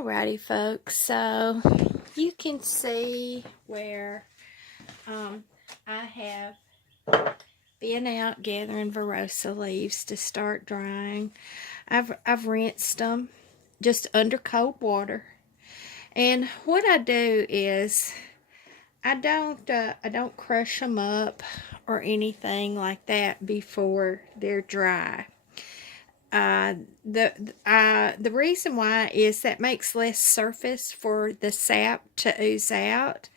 Alrighty, folks, so you can see where I have been out gathering Virosa leaves to start drying. I've rinsed them just under cold water, and what I do is I don't crush them up or anything like that before they're dry. The reason why is that makes less surface for the sap to ooze out,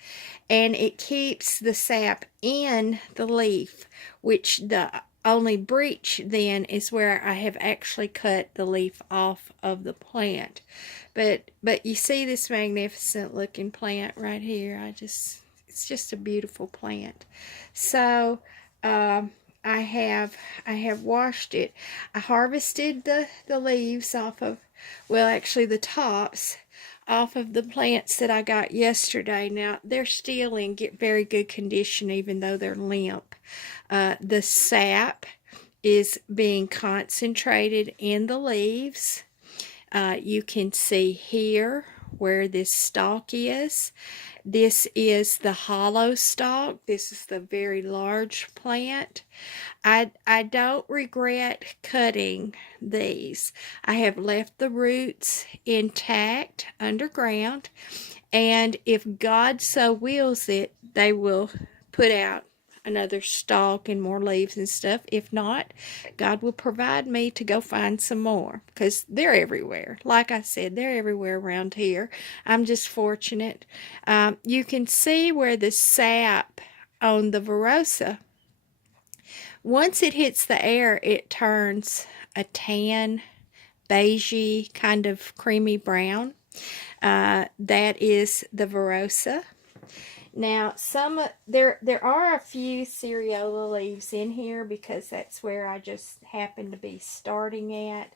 and it keeps the sap in the leaf, which the only breach then is where I have actually cut the leaf off of the plant. But you see this magnificent looking plant right here. It's just a beautiful plant. So I have washed it. I harvested the leaves off of, well, actually the tops off of the plants that I got yesterday. Now they're still in very good condition, even though they're limp. The sap is being concentrated in the leaves. You can see here where this stalk is. This is the hollow stalk. This is the very large plant. I don't regret cutting these. I have left the roots intact underground, and if God so wills it, they will put out another stalk and more leaves and stuff. If not, God will provide me to go find some more, because they're everywhere. Like I said, they're everywhere around here. I'm just fortunate. You can see where the sap on the Virosa, once it hits the air, it turns a tan, beigey, kind of creamy brown. That is the Virosa. Now, there are a few cereola leaves in here because that's where I just happen to be starting at.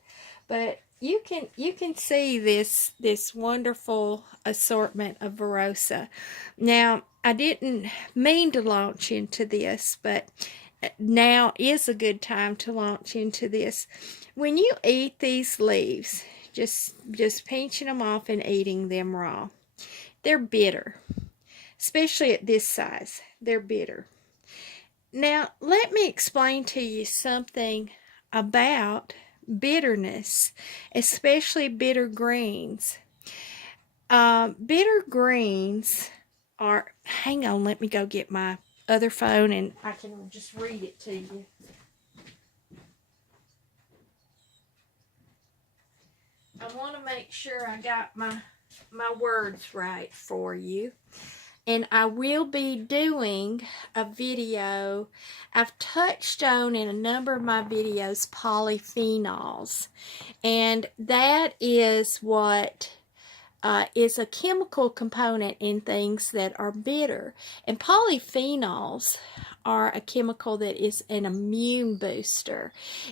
But you can see this wonderful assortment of Virosa. Now, I didn't mean to launch into this, but now is a good time to launch into this. When you eat these leaves, just pinching them off and eating them raw, they're bitter. Especially at this size, they're bitter. Now, let me explain to you something about bitterness, especially bitter greens. Bitter greens are, hang on, let me go get my other phone and I can just read it to you. I want to make sure I got my words right for you. And I will be doing a video. I've touched on in a number of my videos polyphenols. And that is what is a chemical component in things that are bitter. And polyphenols are a chemical that is an immune booster.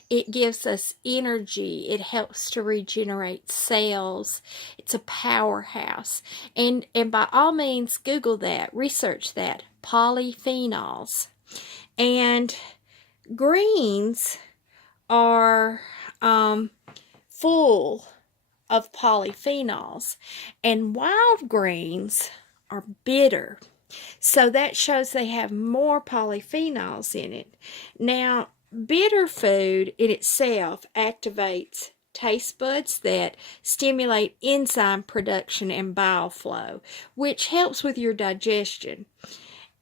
It gives us energy. It helps to regenerate cells. It's a powerhouse. And by all means, Google that, research that, polyphenols. And greens are full of polyphenols, and wild greens are bitter. So that shows they have more polyphenols in it. Now, bitter food in itself activates taste buds that stimulate enzyme production and bile flow, which helps with your digestion.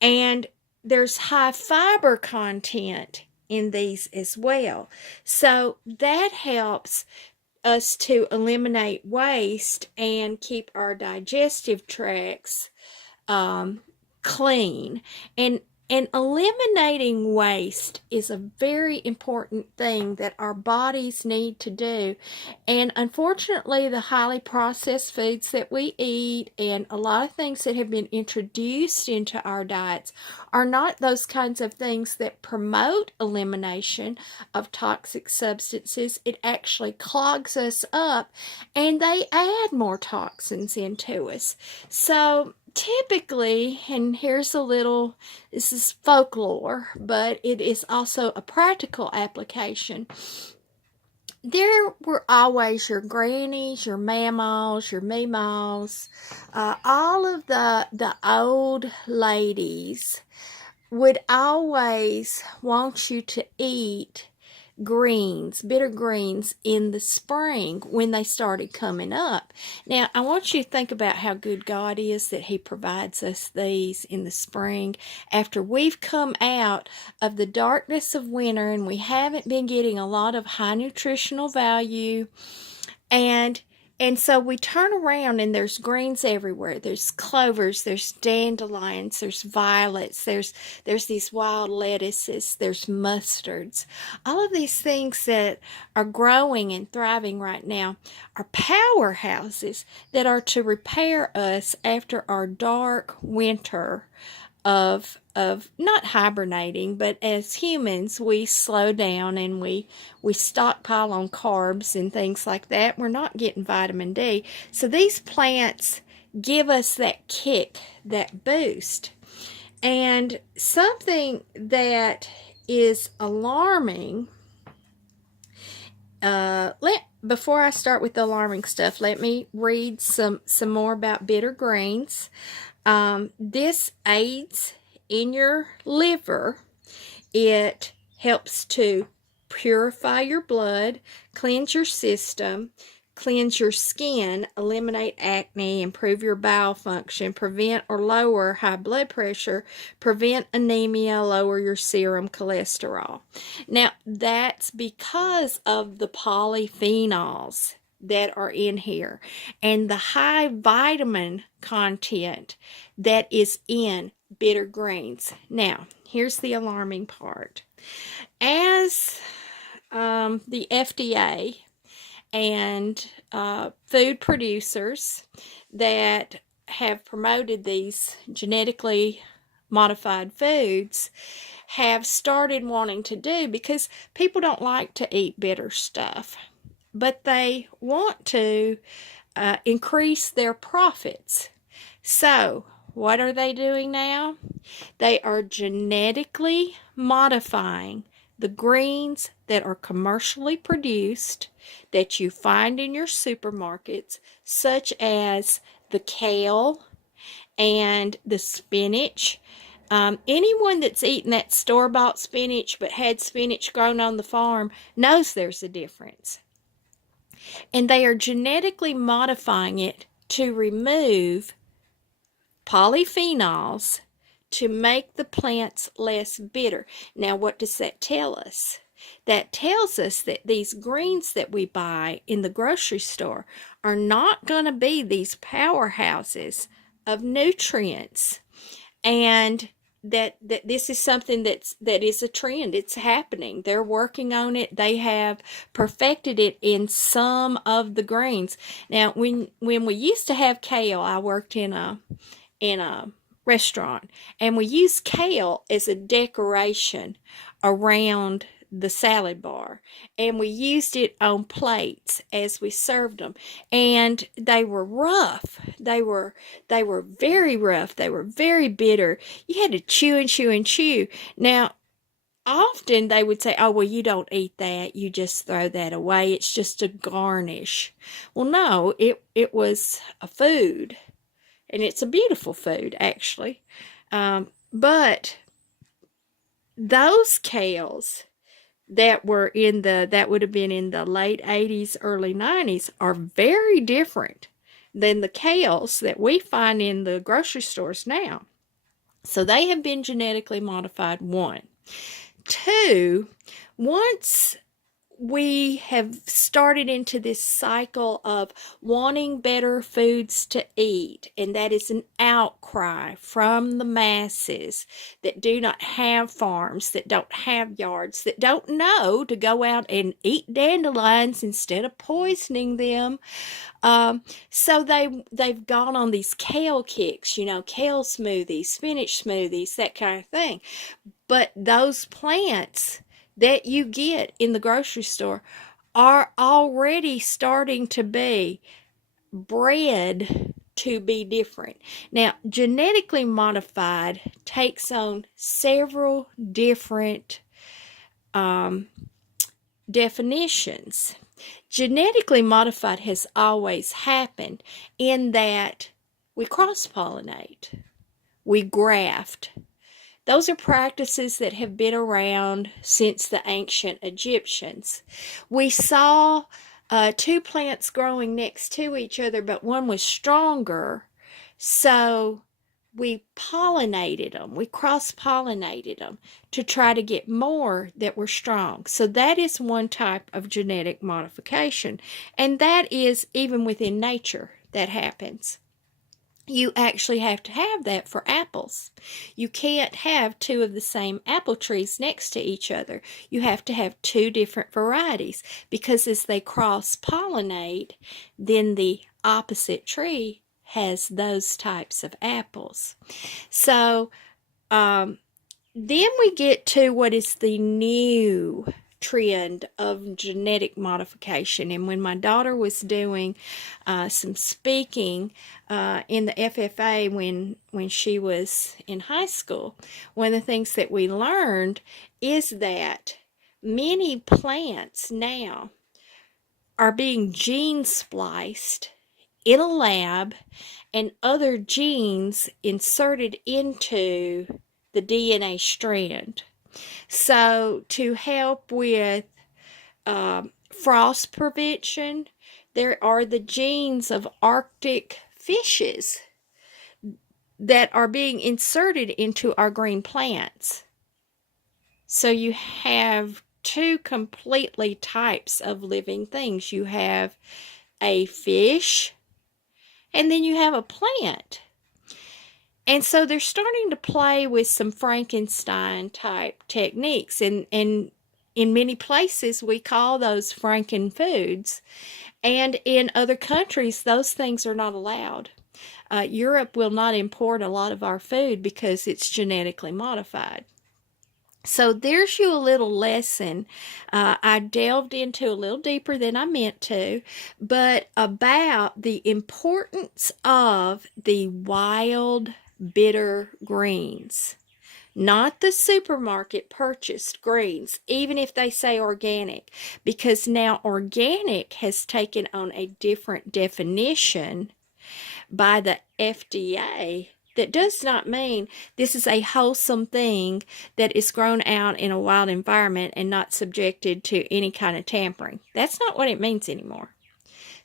And there's high fiber content in these as well. So that helps us to eliminate waste and keep our digestive tracts clean. And eliminating waste is a very important thing that our bodies need to do. And unfortunately, the highly processed foods that we eat and a lot of things that have been introduced into our diets are not those kinds of things that promote elimination of toxic substances. It actually clogs us up and they add more toxins into us. So typically, and here's a little, this is folklore, but it is also a practical application. there were always your grannies, your mammas, your meemaws, all of the old ladies would always want you to eat greens, bitter greens, in the spring when they started coming up. Now, I want you to think about how good God is that He provides us these in the spring after we've come out of the darkness of winter and we haven't been getting a lot of high nutritional value. And so we turn around and there's greens everywhere. There's clovers, there's dandelions, there's violets, there's these wild lettuces, there's mustards. All of these things that are growing and thriving right now are powerhouses that are to repair us after our dark winter of not hibernating, but as humans we slow down and we stockpile on carbs and things like that. We're not getting vitamin D. So these plants give us that kick, that boost. And something that is alarming, before I start with the alarming stuff, let me read some more about bitter greens. This aids in your liver. It helps to purify your blood, cleanse your system, cleanse your skin, eliminate acne, improve your bowel function, prevent or lower high blood pressure, prevent anemia, lower your serum cholesterol. Now, that's because of the polyphenols that are in here and the high vitamin content that is in bitter greens. Now, here's the alarming part. As the FDA and food producers that have promoted these genetically modified foods have started wanting to do, because people don't like to eat bitter stuff, but they want to increase their profits. So, what are they doing now? They are genetically modifying the greens that are commercially produced that you find in your supermarkets, such as the kale and the spinach. Anyone that's eaten that store-bought spinach but had spinach grown on the farm knows there's a difference. And they are genetically modifying it to remove polyphenols to make the plants less bitter. Now, what does that tell us? That tells us that these greens that we buy in the grocery store are not going to be these powerhouses of nutrients, and that this is something that is a trend. It's happening. They're working on it. They have perfected it in some of the greens. Now, when we used to have kale, I worked in a restaurant, and we used kale as a decoration around the salad bar, and we used it on plates as we served them, and they were rough. They were very rough. They were very bitter. You had to chew and chew and chew. Now, often they would say, oh, well, you don't eat that, you just throw that away, it's just a garnish. Well, no, it was a food, and it's a beautiful food, actually. But those kales that were that would have been in the late 80s, early 90s are very different than the kales that we find in the grocery stores now. So they have been genetically modified, one. Two, once we have started into this cycle of wanting better foods to eat, and that is an outcry from the masses that do not have farms, that don't have yards, that don't know to go out and eat dandelions instead of poisoning them. So they've gone on these kale kicks, kale smoothies, spinach smoothies, that kind of thing. But those plants that you get in the grocery store are already starting to be bred to be different. Now, genetically modified takes on several different definitions. Genetically modified has always happened in that we cross-pollinate, we graft. Those are practices that have been around since the ancient Egyptians. We saw two plants growing next to each other, but one was stronger, so we pollinated them. We cross-pollinated them to try to get more that were strong. So that is one type of genetic modification, and that is even within nature that happens. You actually have to have that for apples. You can't have two of the same apple trees next to each other. You have to have two different varieties, because as they cross-pollinate, then the opposite tree has those types of apples. So then we get to what is the new trend of genetic modification. And when my daughter was doing some speaking in the FFA when she was in high school, one of the things that we learned is that many plants now are being gene spliced in a lab and other genes inserted into the DNA strand. So to help with frost prevention, there are the genes of Arctic fishes that are being inserted into our green plants. So you have two completely types of living things. You have a fish, and then you have a plant. And so they're starting to play with some Frankenstein type techniques. And in many places, we call those Frankenfoods. And in other countries, those things are not allowed. Europe will not import a lot of our food because it's genetically modified. So there's you a little lesson. I delved into a little deeper than I meant to, but about the importance of the wild bitter greens, not the supermarket purchased greens, even if they say organic, because now organic has taken on a different definition by the FDA. That does not mean this is a wholesome thing that is grown out in a wild environment and not subjected to any kind of tampering. That's not what it means anymore.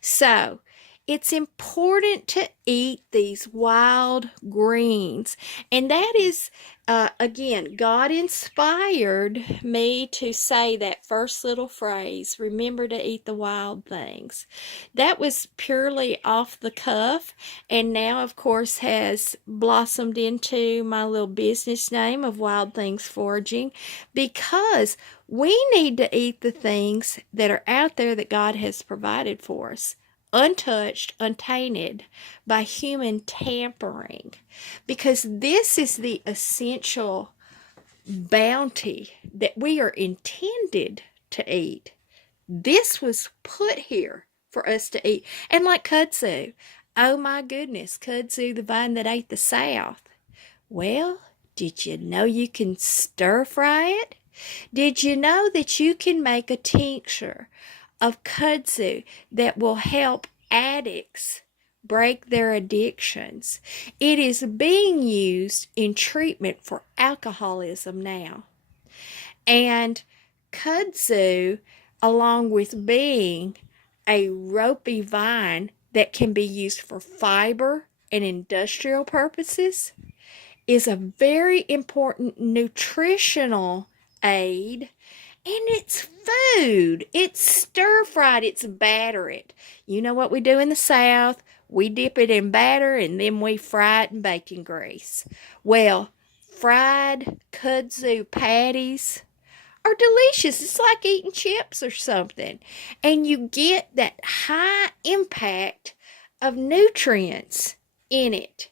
So, it's important to eat these wild greens. And that is, again, God inspired me to say that first little phrase, remember to eat the wild things. That was purely off the cuff, and now, of course, has blossomed into my little business name of Wild Things Foraging, because we need to eat the things that are out there that God has provided for us, untouched, untainted by human tampering, because this is the essential bounty that we are intended to eat. This was put here for us to eat. And like kudzu, oh my goodness, kudzu, the vine that ate the South. Well, did you know you can stir fry it? Did you know that you can make a tincture of kudzu that will help addicts break their addictions? It is being used in treatment for alcoholism now. And kudzu, along with being a ropey vine that can be used for fiber and industrial purposes, is a very important nutritional aid. And it's food. It's stir-fried. It's battered. You know what we do in the South? We dip it in batter and then we fry it in bacon grease. Well, fried kudzu patties are delicious. It's like eating chips or something. And you get that high impact of nutrients in it.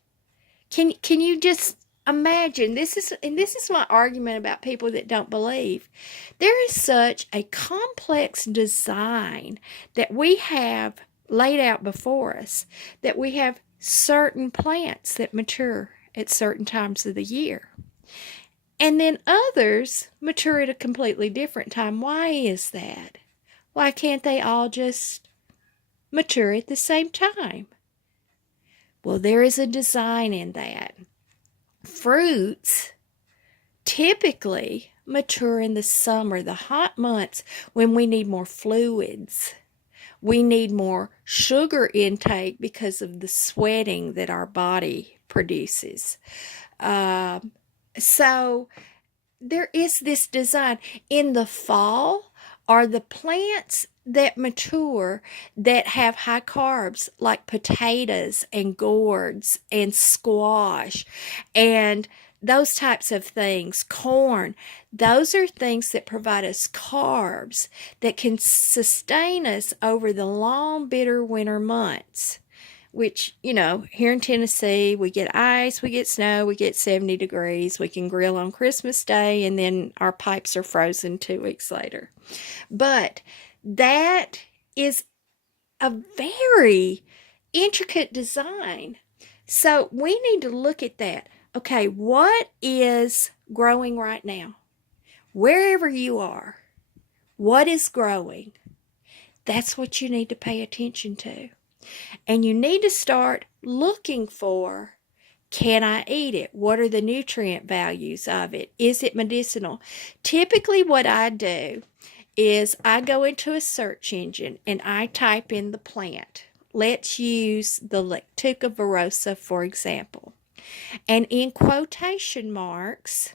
Can you just imagine? This is my argument about people that don't believe. There is such a complex design that we have laid out before us, that we have certain plants that mature at certain times of the year. And then others mature at a completely different time. Why is that? Why can't they all just mature at the same time? Well, there is a design in that. Fruits typically mature in the summer, the hot months when we need more fluids. We need more sugar intake because of the sweating that our body produces. So there is this design. In the fall are the plants that mature that have high carbs, like potatoes and gourds and squash and those types of things, corn. Those are things that provide us carbs that can sustain us over the long, bitter winter months. Which, here in Tennessee, we get ice, we get snow, we get 70 degrees. We can grill on Christmas Day, and then our pipes are frozen 2 weeks later. But that is a very intricate design. So we need to look at that. Okay, what is growing right now? Wherever you are, what is growing? That's what you need to pay attention to. And you need to start looking for, can I eat it? What are the nutrient values of it? Is it medicinal? Typically what I do is I go into a search engine and I type in the plant. Let's use the Lactuca virosa, for example. And in quotation marks,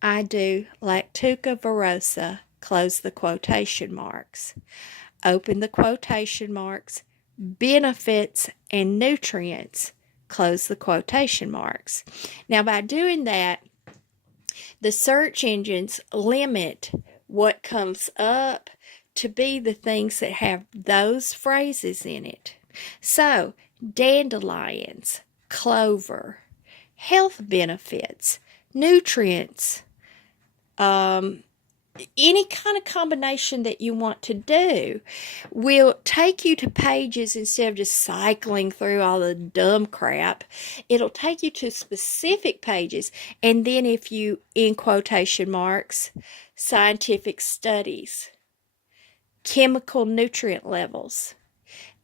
I do Lactuca virosa, close the quotation marks. Open the quotation marks, benefits and nutrients, close the quotation marks. Now, by doing that, the search engines limit what comes up to be the things that have those phrases in it. So, dandelions, clover, health benefits, nutrients, any kind of combination that you want to do will take you to pages instead of just cycling through all the dumb crap. It'll take you to specific pages. And then if you, in quotation marks, scientific studies, chemical nutrient levels,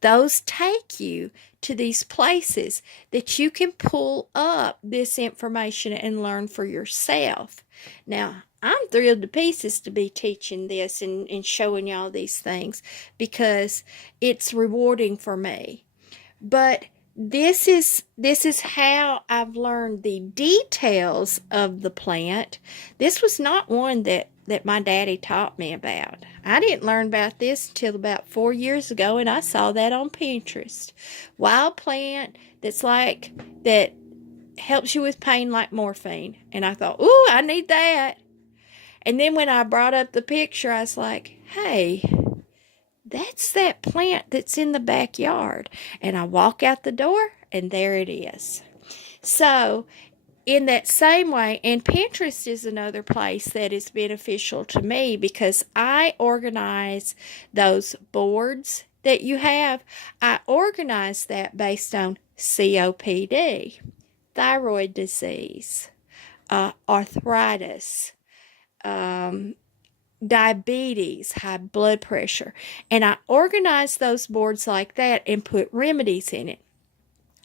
those take you to these places that you can pull up this information and learn for yourself. Now, I'm thrilled to pieces to be teaching this and showing y'all these things because it's rewarding for me. But this is how I've learned the details of the plant. This was not one that my daddy taught me about. I didn't learn about this until about 4 years ago, and I saw that on Pinterest. Wild plant that helps you with pain like morphine. And I thought, ooh, I need that. And then when I brought up the picture, I was like, hey, that's that plant that's in the backyard. And I walk out the door, and there it is. So, in that same way, and Pinterest is another place that is beneficial to me because I organize those boards that you have. I organize that based on COPD, thyroid disease, arthritis, diabetes, high blood pressure. And I organize those boards like that and put remedies in it.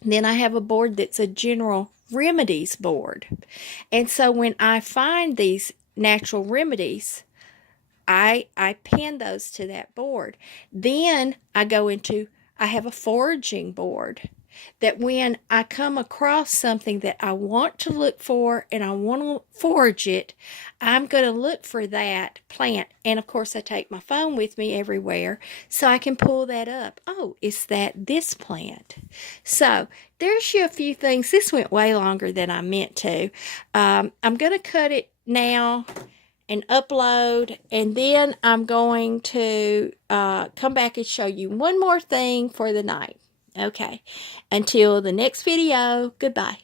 Then I have a board that's a general remedies board. And so when I find these natural remedies, I pin those to that board. Then I have a foraging board that when I come across something that I want to look for and I want to forage it, I'm going to look for that plant. And of course, I take my phone with me everywhere so I can pull that up. Oh, is that this plant? So there's you a few things. This went way longer than I meant to. I'm going to cut it now and upload, and then I'm going to come back and show you one more thing for the night. Okay, until the next video, goodbye.